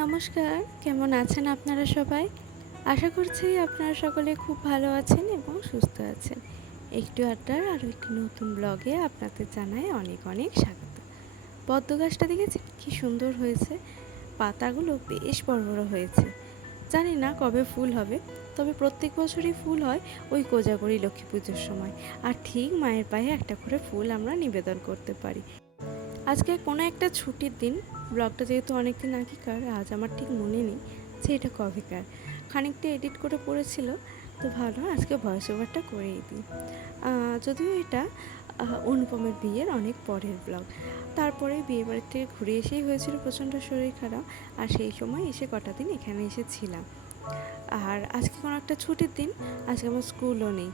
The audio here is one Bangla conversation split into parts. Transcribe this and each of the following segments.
নমস্কার, কেমন আছেন আপনারা সবাই? আশা করছি আপনারা সকলে খুব ভালো আছেন এবং সুস্থ আছেন। একটু আড্ডার আরও একটি নতুন ব্লগে আপনাদের জানাই অনেক অনেক স্বাগত। পদ্ম গাছটা দেখেছেন? কি সুন্দর হয়েছে। পাতাগুলো বেশ বড় বড় হয়েছে। জানি না কবে ফুল হবে, তবে প্রত্যেক বছরই ফুল হয় ওই কোজাগরি লক্ষ্মী পুজোর সময়। আর ঠিক মায়ের পায়ে একটা করে ফুল আমরা নিবেদন করতে পারি। আজকে কোনো একটা ছুটির দিন ব্লগটা যেহেতু অনেকদিন আগেকার, আজ আমার ঠিক মনে নেই যে এটা কবেকার। খানিকটা এডিট করে পড়েছিল, তো ভালো, আজকে ভয়েস ওভারটা করেই দিই। যদিও এটা অনুপমের বিয়ের অনেক পরের ব্লগ তারপরে বিয়ে বাড়ির থেকে ঘুরে এসেই হয়েছিল প্রচণ্ড শরীর খারাপ, আর সেই সময় এসে কটা দিন এখানে এসেছিলাম। আর আজকে কোনো একটা ছুটির দিন, আজকে আমার স্কুলও নেই।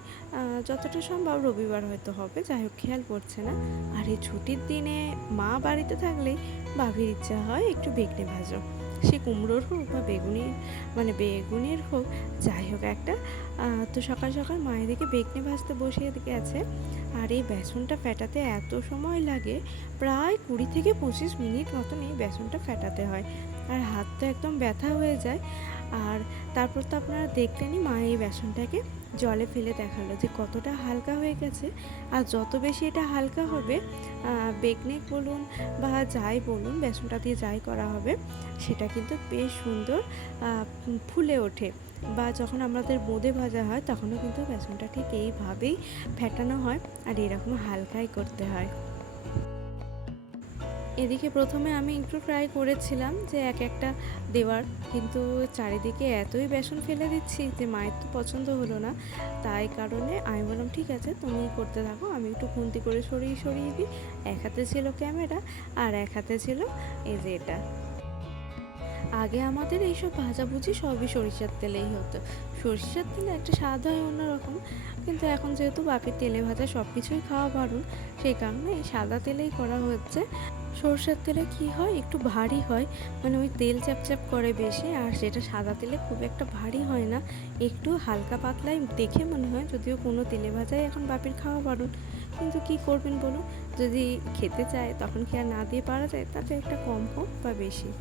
যতটা সম্ভব রবিবার হয়তো হবে, যাই হোক, খেয়াল পড়ছে না। আর এই ছুটির দিনে মা বাড়িতে থাকলেই বাবির ইচ্ছা হয় একটু বেগনে ভাজো। সে কুমড়োর হোক বা বেগুনির মানে বেগুনের হোক, যাই হোক একটা। তো সকাল সকাল মায়ের দিকে বেগনে ভাজতে বসিয়ে গেছে আর এই বেসনটা ফেটাতে এত সময় লাগে, প্রায় কুড়ি থেকে পঁচিশ মিনিট মতন এই বেসনটা ফেটাতে হয়। আর হাত তো একদম ব্যথা হয়ে যায়। আর তারপর তো আপনারা দেখলেনই মা এই বেসনটাকে জলে ফেলে দেখাল যে কতটা হালকা হয়ে গেছে। আর যত বেশি এটা হালকা হবে বেকনেক বলুন বা যাই বলুন, বেসনটা দিয়ে যাই করা হবে, সেটা কিন্তু বেশ সুন্দর ফুলে ওঠে। বা যখন আমাদের বোঁদে ভাজা হয়, তখনও কিন্তু বেসনটা ঠিক এইভাবেই ফেটানো হয় আর এরকম হালকাই করতে হয়। এদিকে প্রথমে আমি একটু ট্রাই করেছিলাম যে এক একটা দেওয়ার, কিন্তু চারিদিকে এতই বেসন ফেলে দিচ্ছি যে মায়ের তো পছন্দ হলো না। তাই কারণে আমি বললাম, ঠিক আছে, তুমি করতে থাকো, আমি একটু খুন্তি করে সরিয়ে সরিয়ে দিই। এক হাতে ছিল ক্যামেরা আর এক হাতে ছিল এই যে এটা। আগে আমাদের এইসব ভাজাভুজি সবই সরিষার তেলেই হতো। সরিষার তেলে একটা স্বাদ হয় অন্যরকম, কিন্তু এখন যেহেতু বাপির তেলে ভাজা সব কিছুই খাওয়া বারণ, সেই কারণে এই সাদা তেলেই করা হচ্ছে। সরষের তেলে কি হয়? একটু ভারী হয়। মানে ওই তেল চ্যাপচ্যাপ করে বেশি, আর সেটা সাদা তেলে খুব একটা ভারী হয় না। একটু হালকা পাতলাই দেখে মনে হয়, যদিও কোনো তেলে ভাজাই এখন বাপির খাওয়া বারণ। কিন্তু কি করবেন বলুন? যদি খেতে চায়, তখন কি আর না দিয়ে পারা যায়? তাতে একটা কম হোক বা বেশি।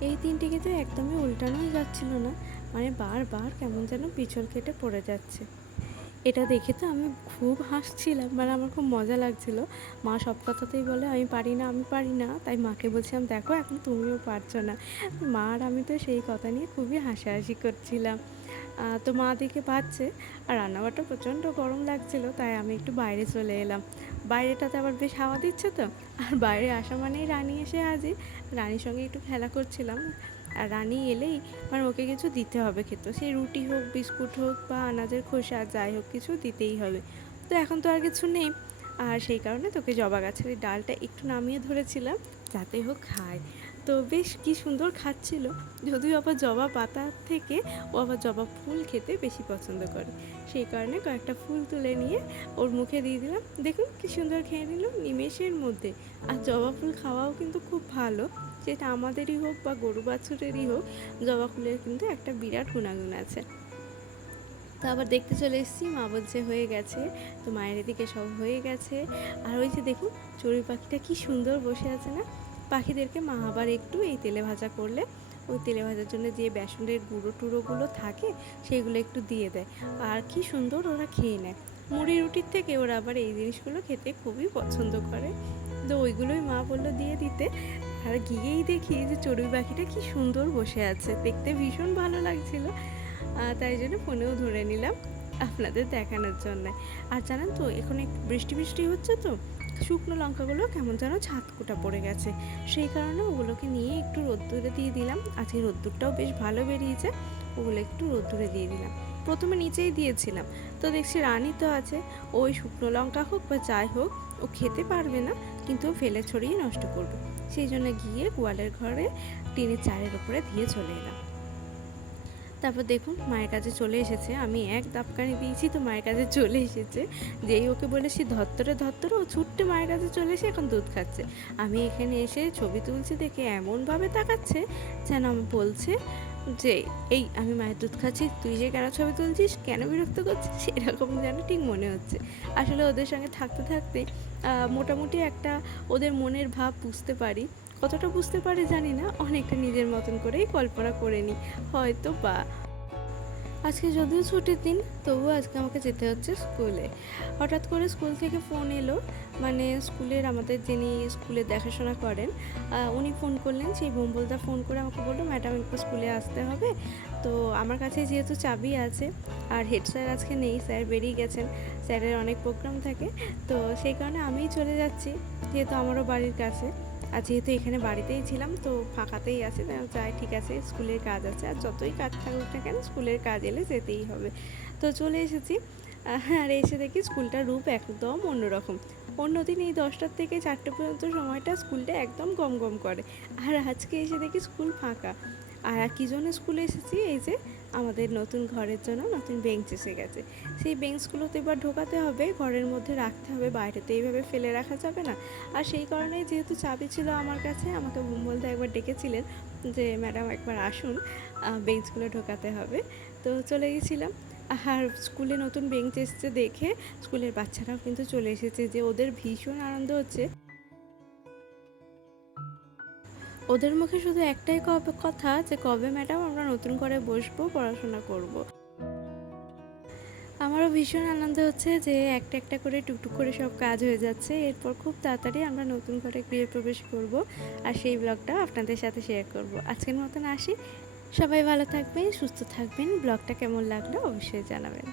এই তিনটে তো একদমই উল্টানোই যাচ্ছিল না। মানে বারবার কেমন যেন পিছল কেটে পড়ে যাচ্ছে। এটা দেখে তো আমি খুব হাসছিলাম মানে আমার খুব মজা লাগছিল। মা সব কথাতেই বলে, আমি পারি না, আমি পারি না। তাই মাকে বলছিলাম, দেখো, এখন তুমিও পারছ না। মা আর আমি তো সেই কথা নিয়ে খুবই হাসাহাসি করছিলাম। তো মা দিকে পাচ্ছে, আর রান্নাবাটা প্রচণ্ড গরম লাগছিল, তাই আমি একটু বাইরে চলে এলাম। বাইরেটাতে আবার বেশ হাওয়া দিচ্ছে তো, আর বাইরে আসা মানেই রানী এসে হাজির। রানীর সঙ্গে একটু খেলা করছিলাম আর রানী এলেই মানে ওকে কিছু দিতে হবে খেতে। সেই রুটি হোক, বিস্কুট হোক বা আনাজের খোসা, যাই হোক কিছু দিতেই হবে। তো এখন তো আর কিছু নেই। আর সেই কারণে তোকে জবা গাছের ডালটা একটু নামিয়ে ধরেছিলাম, যাতে হোক খায়। তো বেশ কি সুন্দর খাচ্ছিল। যদিও আবার জবা পাতা থেকে ও আবার জবা ফুল খেতে বেশি পছন্দ করে। সেই কারণে কয়েকটা ফুল তুলে নিয়ে ওর মুখে দিয়ে দিলাম। দেখুন কি সুন্দর খেয়ে নিল নিমেষের মধ্যে। আর জবা ফুল খাওয়াও কিন্তু খুব ভালো। সেটা আমাদেরই হোক বা গরু বাছুরেরই হোক, জবা ফুলের কিন্তু একটা বিরাট গুণাগুণ আছে। তো আবার দেখতে চলে এসেছি, মা বলছে হয়ে গেছে, তো মায়ের এদিকে সব হয়ে গেছে। আর ওই যে দেখুন, চড়ুই পাখিটা কি সুন্দর বসে আছে না? পাখিদেরকে মা আবার একটু এই তেলে ভাজা করলে, ওই তেলে ভাজার জন্য যে বেসনের গুঁড়ো টুড়োগুলো থাকে, সেগুলো একটু দিয়ে দেয়। আর কি সুন্দর ওরা খেয়ে নেয়। মুড়ি রুটির থেকে ওরা আবার এই জিনিসগুলো খেতে খুবই পছন্দ করে। তো ওইগুলোই মা বলল দিয়ে দিতে। আর গিয়েই দেখি যে চড়ুই পাখিটা কি সুন্দর বসে আছে। দেখতে ভীষণ ভালো লাগছিল। তাই জন্য ফোনেও ধরে নিলাম আপনাদের দেখানোর জন্য। আর জানেন তো, এখন একটু বৃষ্টি বৃষ্টি হচ্ছে তো, শুকনো লঙ্কাগুলো কেমন যেন ছাতকুটা পড়ে গেছে। সেই কারণে ওগুলোকে নিয়ে একটু রোদ্দুরে দিয়ে দিলাম। আজকে রোদ্দুরটাও বেশ ভালো বেরিয়েছে, ওগুলো একটু রোদ্দুরে দিয়ে দিলাম। প্রথমে নিচেই দিয়েছিলাম। তো দেখছি রানি তো আছে, ওই শুকনো লঙ্কা হোক বা যাই হোক, ও খেতে পারবে না, কিন্তু ফেলে ছড়িয়ে নষ্ট করবে। সেই জন্য গিয়ে গোয়ালের ঘরে টিনের চারের উপরে দিয়ে চলে এলাম। তারপর দেখুন, মায়ের কাছে চলে এসেছে। আমি এক দাপকানি দিয়েছি তো মায়ের কাছে চলে এসেছে। যেই ওকে বলেছি ধত্তরে ধত্তরে, ও ছুট্টে মায়ের কাছে চলে এসে এখন দুধ খাচ্ছে। আমি এখানে এসে ছবি তুলছি দেখে এমনভাবে তাকাচ্ছে যেন আমি বলছে যে, এই, আমি মায়ের দুধ খাচ্ছি, তুই যে কেন ছবি তুলছিস, কেন বিরক্ত করছিস? এরকম যেন ঠিক মনে হচ্ছে। আসলে ওদের সঙ্গে থাকতে থাকতে মোটামুটি একটা ওদের মনের ভাব বুঝতে পারি। কতটা বুঝতে পারি জানি না, অনেকটা নিজের মতন করেই কল্পনা করে নিই। হয়তো বা আজকে যদিও ছুটির দিন তবুও আজকে আমাকে যেতে হচ্ছে স্কুলে। হঠাৎ করে স্কুল থেকে ফোন এলো মানে স্কুলের আমাদের যিনি স্কুলে দেখাশোনা করেন উনি ফোন করলেন, সেই বোম্বলদা ফোন করে আমাকে বলল ম্যাডাম একটু স্কুলে আসতে হবে। তো আমার কাছে যেহেতু চাবি আছে, আর হেড স্যার আজকে নেই স্যার বেরিয়ে গেছেন, স্যারের অনেক প্রোগ্রাম থাকে, তো সেই কারণে আমিই চলে যাচ্ছি, যেহেতু আমারও বাড়ির কাছে। আর যেহেতু এখানে বাড়িতেই ছিলাম, তো ফাঁকাতেই আছে। যাই, ঠিক আছে, স্কুলের কাজ আছে। আর যতই কাজ থাকুক না কেন, স্কুলের কাজ এলে যেতেই হবে। তো চলে এসেছি। আর এসে দেখি স্কুলটার রূপ একদম অন্যরকম। অন্যদিন এই দশটার থেকে চারটে পর্যন্ত সময়টা স্কুলটা একদম গম গম করে। আর আজকে এসে দেখি স্কুল ফাঁকা। আর কী জন্য স্কুলে এসেছি? এই যে আমাদের নতুন ঘরের জন্য নতুন বেঞ্চ এসে গেছে। সেই বেঞ্চগুলোতে এবার ঢোকাতে হবে, ঘরের মধ্যে রাখতে হবে বাইরেতে এইভাবে ফেলে রাখা যাবে না। আর সেই কারণেই যেহেতু চাবি ছিল আমার কাছে, আমাকে বলতে একবার ডেকেছিলেন যে, ম্যাডাম, একবার আসুন বেঞ্চগুলো ঢোকাতে হবে। তো চলে গেছিলাম। আর স্কুলে নতুন বেঞ্চ এসছে দেখে স্কুলের বাচ্চারাও কিন্তু চলে এসেছে। যে, ওদের ভীষণ আনন্দ হচ্ছে। ওদের মুখে শুধু একটাই কবে, কথা যে কবে ম্যাডাম আমরা নতুন করে বসবো, পড়াশোনা করব। আমারও ভীষণ আনন্দ হচ্ছে যে একটা একটা করে টুকটুক করে সব কাজ হয়ে যাচ্ছে। এরপর খুব তাড়াতাড়ি আমরা নতুন ঘরে গৃহপ্রবেশ করব আর সেই ব্লগটা আপনাদের সাথে শেয়ার করব। আজকের মতন আসি। সবাই ভালো থাকবেন, সুস্থ থাকবেন। ব্লগটা কেমন লাগল অবশ্যই জানাবেন।